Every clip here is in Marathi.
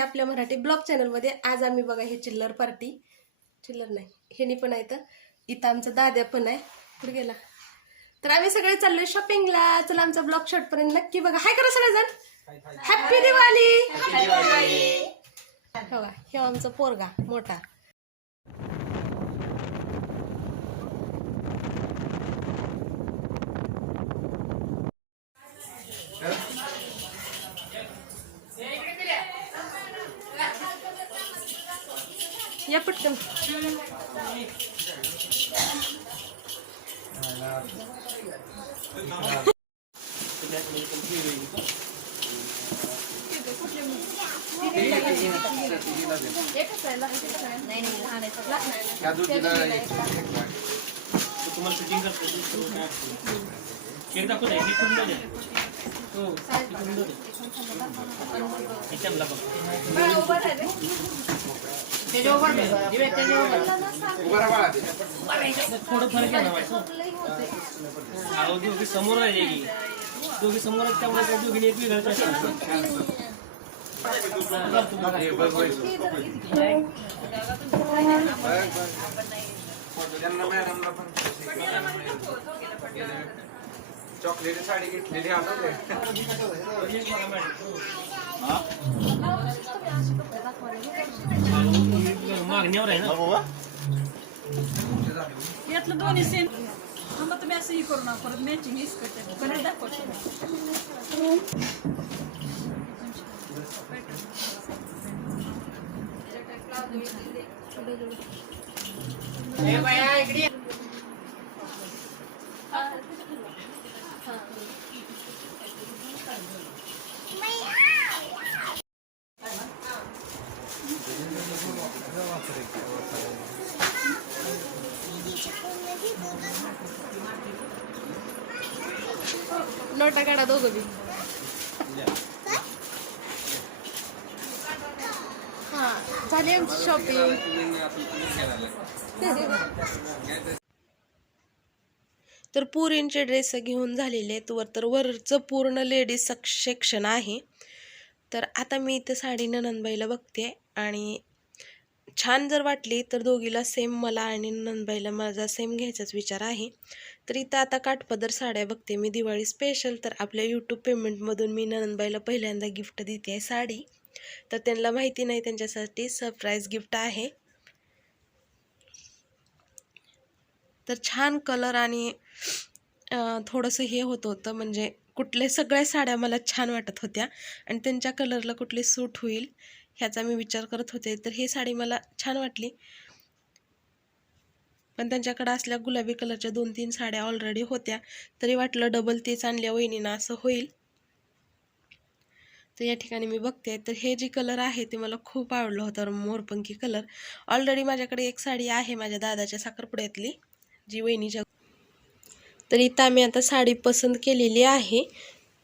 आपल्या मराठी ब्लॉग चॅनलमध्ये. आज आम्ही बघा हे चिल्लर पार्टी. चिल्लर नाही हेनी पण आहे तर. इथं आमचा दाद्या पण आहे. कुठे गेला? तर आम्ही सगळे चाललोय शॉपिंगला चला आमचा ब्लॉग शॉर्टपर्यंत नक्की बघा. हाय करा सगळेजण. हॅपी दिवाळी बघा हे आमचा पोरगा मोठा. पटकन तुम्हाला शूटिंग करतो हे. थोडं फरक आहे दोघी समोर आहे की दोघी समोर त्यामुळे त्या दोघींनी एक वेगळं चॉकलेट साडी घेतलेली आठवते मागण्यावर आहे ना. यातलं दोन्ही सेम मग तुम्ही असंही करू नका. परत मॅचिंग हीच करते परत दाखवते नोटा काढा दोघं बी हा झाली आमची शॉपिंग तर पुरींचे ड्रेस घेऊन झालेले आहेत वर तर वरचं पूर्ण लेडीज सेक्शन आहे. तर आता मी इथं साडी ननंदबाईला बघते आणि छान जर वाटली तर दोघीला सेम मला आणि नंदबाईला माझा सेम घ्यायचाच विचार आहे. तर इथं आता काठपदर साड्या बघते मी दिवाळी स्पेशल तर आपल्या यूट्यूब पेमेंटमधून मी ननंदबाईला पहिल्यांदा गिफ्ट देते आहे साडी. तर त्यांना माहिती नाही त्यांच्यासाठी सरप्राईज गिफ्ट आहे. तर छान कलर आणि थोडंसं हे होत होतं. म्हणजे कुठले सगळ्या साड्या मला छान वाटत होत्या आणि त्यांच्या कलरला कुठली सूट होईल ह्याचा मी विचार करत होते. तर ही साडी मला छान वाटली. पण त्यांच्याकडे असल्या गुलाबी कलरच्या दोन तीन साड्या ऑलरेडी होत्या. तरी वाटलं डबल तेच आणल्या वहिनीनं असं होईल. तर या ठिकाणी मी बघते. तर हे जे कलर आहे ते मला खूप आवडलं होतं. मोरपंखी कलर ऑलरेडी माझ्याकडे एक साडी आहे माझ्या दादाच्या साखरपुड्यातली. जी वहिनीच्या तर इथं आम्ही आता साडी पसंत केलेली आहे.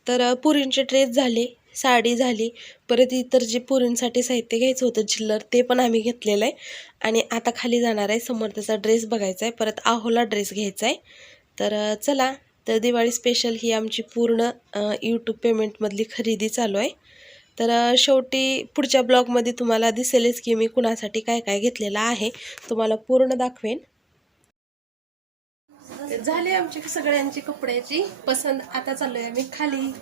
तर पुरींचे ड्रेस झाले साडी झाली. परत इतर जे पुरींसाठी साहित्य घ्यायचं होतं चिल्लर ते पण आम्ही घेतलेलं आहे. आणि आता खाली जाणार आहे समोर त्याचा ड्रेस बघायचा आहे. परत आहोला ड्रेस घ्यायचा आहे. तर चला तर दिवाळी स्पेशल ही आमची पूर्ण यूट्यूब पेमेंटमधली खरेदी चालू आहे. तर शेवटी पुढच्या ब्लॉगमध्ये तुम्हाला दिसेलच की मी कुणासाठी काय काय घेतलेलं आहे. तुम्हाला पूर्ण दाखवेन. झाले आमची सगळ्यांची कपड्याची. पसंत आता चाललोय आम्ही खाली.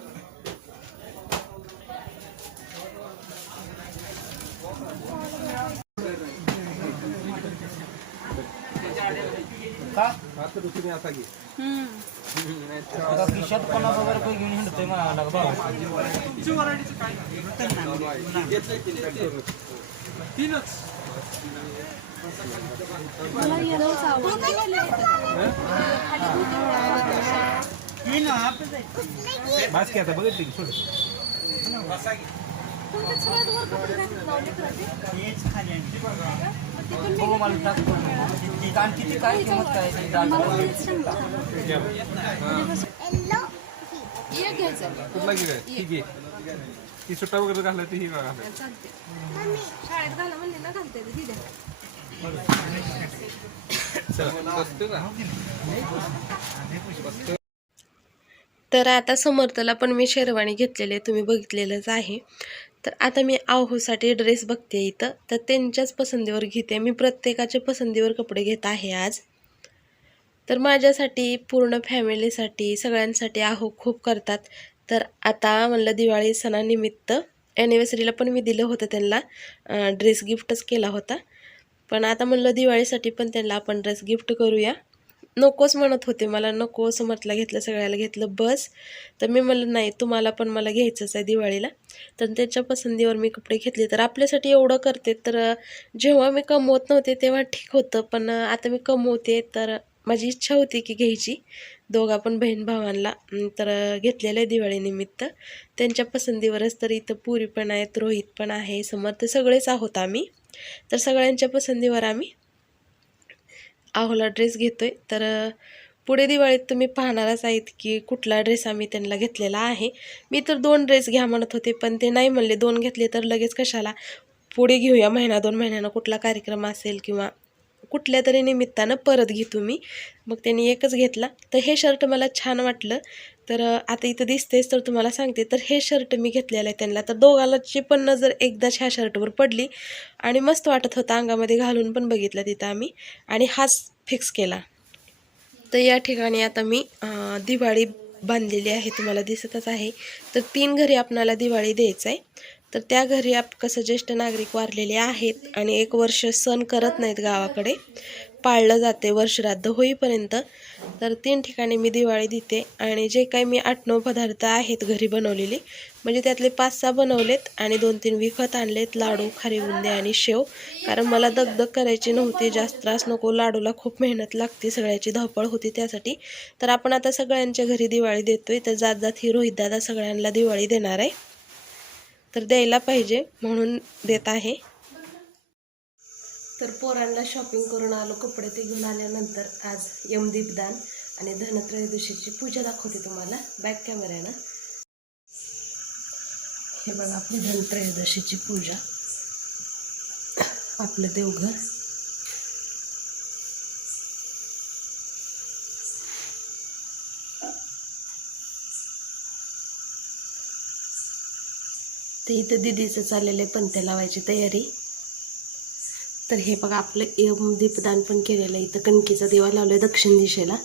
आता बस की आता बघितली की सोड हेच खाली बघू मला टाकतो किती काय किंमत काय घ्यायचं. कुठला घे ठीक आहे. ती सुट्टा वगैरे घालला ती ही घालला चालते शाळेत घाला म्हणले ना घालते ते तर आता समर्थला पण मी शेरवाणी घेतलेली आहे तुम्ही बघितलेलंच आहे. तर आता मी आहोसाठी ड्रेस बघते इथं. तर त्यांच्याच पसंतीवर घेते. मी प्रत्येकाच्या पसंतीवर कपडे घेत आहे आज. तर माझ्यासाठी पूर्ण फॅमिलीसाठी सगळ्यांसाठी आहो खूप करतात. तर आता म्हणलं दिवाळी सणानिमित्त ॲनिव्हर्सरीला पण मी दिलं होतं त्यांना. ड्रेस गिफ्टच केला होता. पण आता म्हणलं दिवाळीसाठी पण त्यांना आपण ड्रेस गिफ्ट करूया. नकोच म्हणत होते मला नको असं म्हटलं घेतलं सगळ्याला घेतलं बस. तर मी म्हणलं नाही तुम्हाला पण मला घ्यायचंच आहे दिवाळीला. तर त्याच्या पसंतीवर मी कपडे घेतले. तर आपल्यासाठी एवढं करते तर जेव्हा मी कमवत नव्हते तेव्हा ठीक होतं. पण आता मी कमवते तर माझी इच्छा होती की घ्यायची. दोघा पण बहीण भावांना तर घेतलेलं आहे दिवाळीनिमित्त. त्यांच्या पसंतीवरच तर इथं पुरी पण आहेत रोहित पण आहे समर्थ सगळेच आहोत आम्ही. तर सगळ्यांच्या पसंतीवर आम्ही आहोला ड्रेस घेतो आहे तर पुढे दिवाळीत तुम्ही पाहणारच आहेत की कुठला ड्रेस आम्ही त्यांना घेतलेला आहे. मी तर दोन ड्रेस घ्या म्हणत होते पण ते नाही म्हणले. दोन घेतले तर लगेच कशाला? पुढे घेऊया महिना दोन महिन्यानं कुठला कार्यक्रम असेल किंवा कुठल्या तरी निमित्तानं परत घेतो मी. मग त्यांनी एकच घेतला. तर हे शर्ट मला छान वाटलं. तर आता इथं दिसतेच तर तुम्हाला सांगते. तर हे शर्ट मी घेतलेलं आहे त्यांना. तर दोघालाची पण नजर एकदाच ह्या शर्टवर पडली. आणि मस्त वाटत होता अंगामध्ये घालून पण बघितलं तिथं आम्ही. आणि हाच फिक्स केला. तर या ठिकाणी आता मी दिवाळी बांधलेली आहे तुम्हाला दिसतच आहे. तर तीन घरी आपणाला दिवाळी द्यायचं आहे तर त्या घरी आप कसं ज्येष्ठ नागरिक वारलेले आहेत आणि एक वर्ष सण करत नाहीत गावाकडे. पाळलं जाते वर्षराद्ध होईपर्यंत. तर तीन ठिकाणी मी दिवाळी देते आणि जे काही मी आठ नऊ पदार्थ आहेत घरी बनवलेले म्हणजे त्यातले पाच सहा बनवलेत आणि दोन तीन विकत आणलेत लाडू खारी आणि शेव. कारण मला दगदग करायची नव्हती जास्त त्रास नको लाडूला खूप मेहनत लागते सगळ्याची धावपळ होती त्यासाठी. तर आपण आता सगळ्यांच्या घरी दिवाळी देतोय तर जात जात ही रोहित दादा सगळ्यांना दिवाळी देणार आहे. तर द्यायला पाहिजे म्हणून देत आहे. तर पोरांना शॉपिंग करून आलो कपडे ते घेऊन आल्यानंतर आज यमदीपदान आणि धनत्रयोदशीची पूजा दाखवते तुम्हाला बॅक कॅमेऱ्यानं हे बघा आपली धनत्रयोदशीची पूजा. आपलं देवघर. तर इथं दिदीचं चाललेलं आहे पंत्या लावायची तयारी. तर हे बघा आपलं एम दीपदान पण केलेलं आहे. इथं कणकीचा दिवा आहे दक्षिण दिशेला.